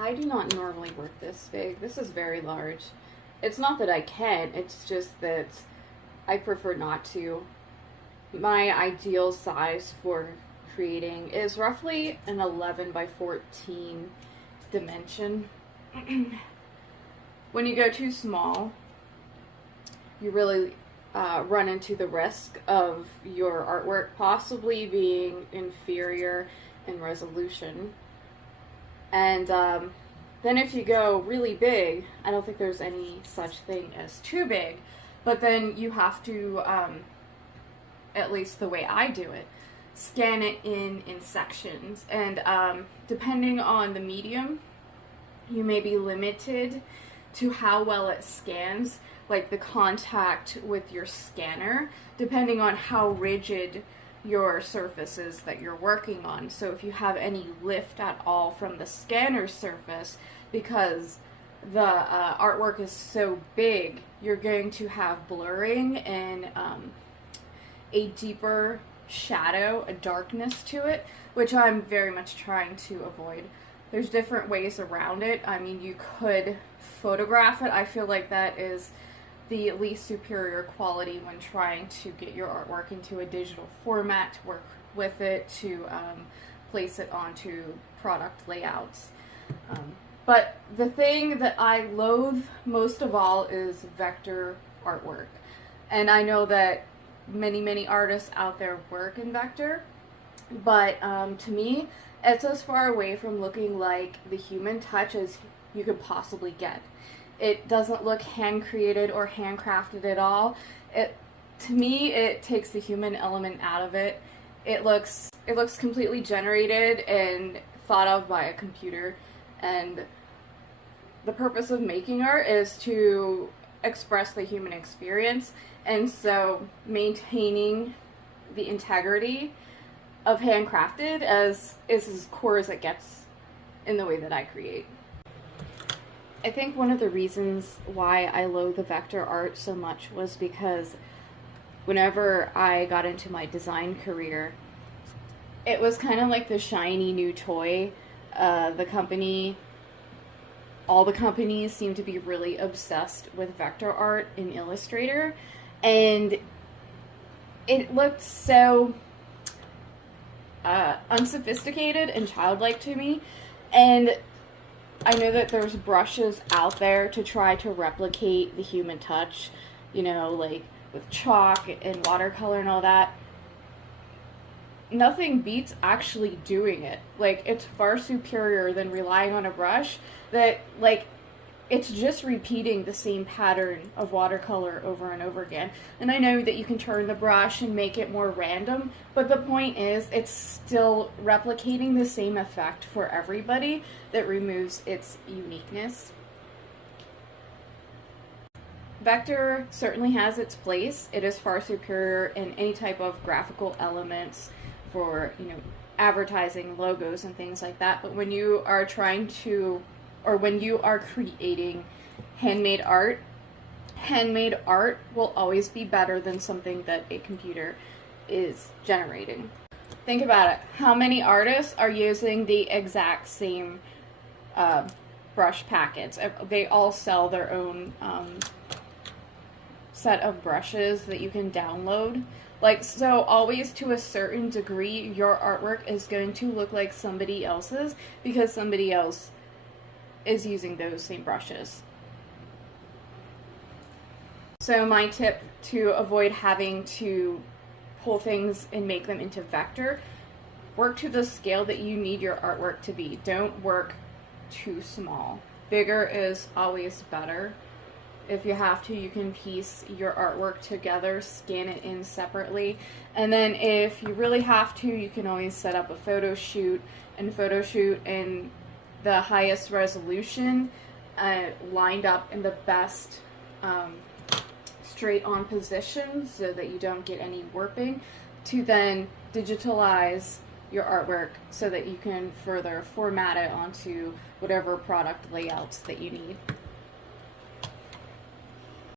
I do not normally work this big. This is very large. It's not that I can't, it's just that I prefer not to. My ideal size for creating is roughly an 11 by 14 dimension. When you go too small, you really run into the risk of your artwork possibly being inferior in resolution. And then if you go really big, I don't think there's any such thing as too big, but then you have to, at least the way I do it, scan it in sections. And depending on the medium, you may be limited to how well it scans, like the contact with your scanner, depending on how rigid your surface is that you're working on. So if you have any lift at all from the scanner surface, because the artwork is so big, you're going to have blurring and a deeper shadow, a darkness to it, which I'm very much trying to avoid. There's different ways around it. I mean, you could photograph it. I feel like that is the least superior quality when trying to get your artwork into a digital format, to work with it, to place it onto product layouts. But the thing that I loathe most of all is vector artwork. And I know that many artists out there work in vector, but to me, it's as far away from looking like the human touch as you could possibly get. It doesn't look hand-created or handcrafted at all. To me, it takes the human element out of it. It looks completely generated and thought of by a computer. And the purpose of making art is to express the human experience. And so maintaining the integrity of handcrafted is as core as it gets in the way that I create. I think one of the reasons why I loathe the vector art so much was because whenever I got into my design career, it was kind of like the shiny new toy. All the companies seem to be really obsessed with vector art in Illustrator, and it looked so unsophisticated and childlike to me. And I know that there's brushes out there to try to replicate the human touch, you know, like with chalk and watercolor and all that. Nothing beats actually doing it. Like, it's far superior than relying on a brush that, like, it's just repeating the same pattern of watercolor over and over again. And I know that you can turn the brush and make it more random, but the point is it's still replicating the same effect for everybody that removes its uniqueness. Vector certainly has its place. It is far superior in any type of graphical elements for, you know, advertising, logos, and things like that. But when you are trying to, or when you are creating handmade art will always be better than something that a computer is generating. Think about it. How many artists are using the exact same brush packets? They all sell their own set of brushes that you can download. Like, so always to a certain degree, your artwork is going to look like somebody else's because somebody else is using those same brushes. So my tip to avoid having to pull things and make them into vector, work to the scale that you need your artwork to be. Don't work too small. Bigger is always better. If you have to, you can piece your artwork together, scan it in separately, and then if you really have to, you can always set up a photo shoot in the highest resolution, lined up in the best straight on position so that you don't get any warping, to then digitalize your artwork so that you can further format it onto whatever product layouts that you need.